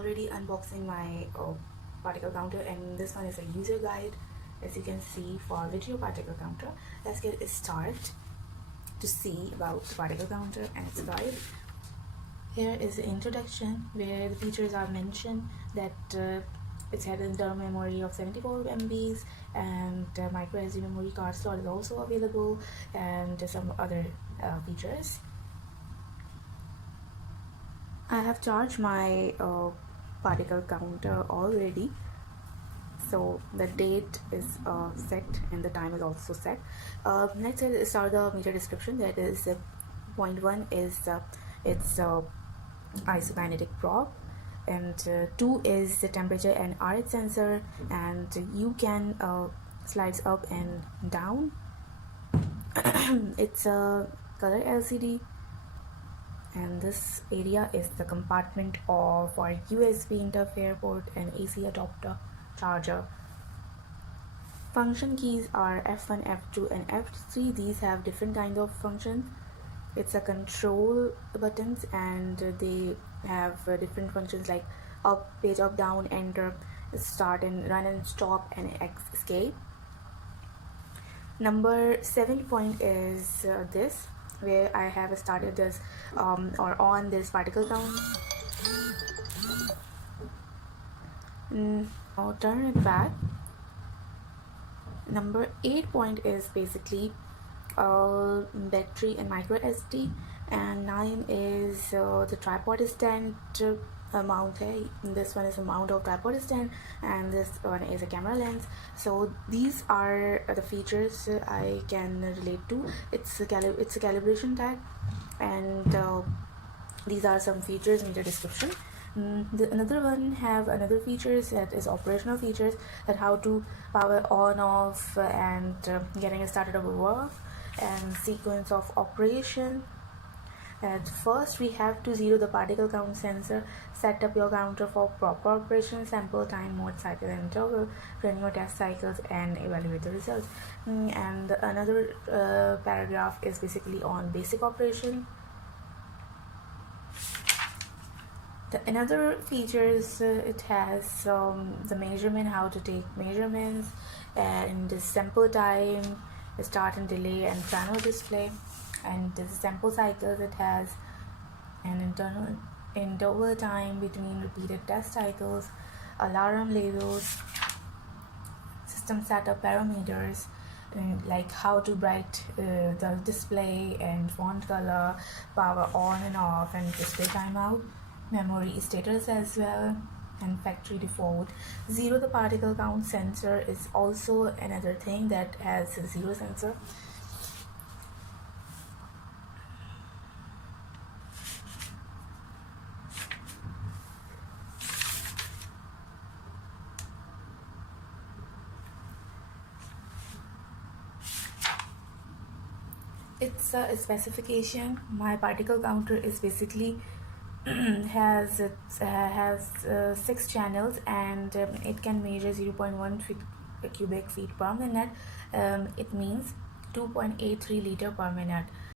already unboxing my particle counter, and this one is a user guide, as you can see, for video particle counter. Let's get started to see about the particle counter and its guide. Here is the introduction where the features are mentioned, that it's had an internal memory of 74 MBs, and micro SD memory card slot is also available, and some other features. I have charged my particle counter already, so the date is set and the time is also set. Let's start the meter description. That is point 1 is its isokinetic probe, and 2 is the temperature and RH sensor, and you can slides up and down. It's a color LCD, and this area is the compartment for USB interface port and AC adapter charger. Function keys are F1, F2 and F3. These have different kind of functions. It's a control buttons, and they have different functions like up, page up, down, enter, start and run and stop, and escape. Number 7 point is this, where I have started this or on this particle count. I'll turn it back. Number 8 point is basically battery and micro SD, and 9 is the tripod stand mount. This one is a mount of tripod stand, and this one is a camera lens. So these are the features I can relate to. It's a calibration tag, and these are some features in the description. Another one have another features, that is operational features, that how to power on off and getting started over work, and sequence of operation. At first we have to zero the particle count sensor, set up your counter for proper operation, sample time, mode, cycle and interval, run your test cycles and evaluate the results. And another paragraph is basically on basic operation. Another features, it has the measurement, how to take measurements, and the sample time, the start and delay and channel display, and the sample cycles. It has an internal interval time between repeated test cycles, alarm labels, system setup parameters, like how to bright the display and font color, power on and off, and display timeout, memory status as well, and factory default. Zero the particle count sensor is also another thing that has a zero sensor. It's a specification. My particle counter is basically has 6 channels, and it can measure 0.1 cubic feet per minute. It means 2.83 liter per minute.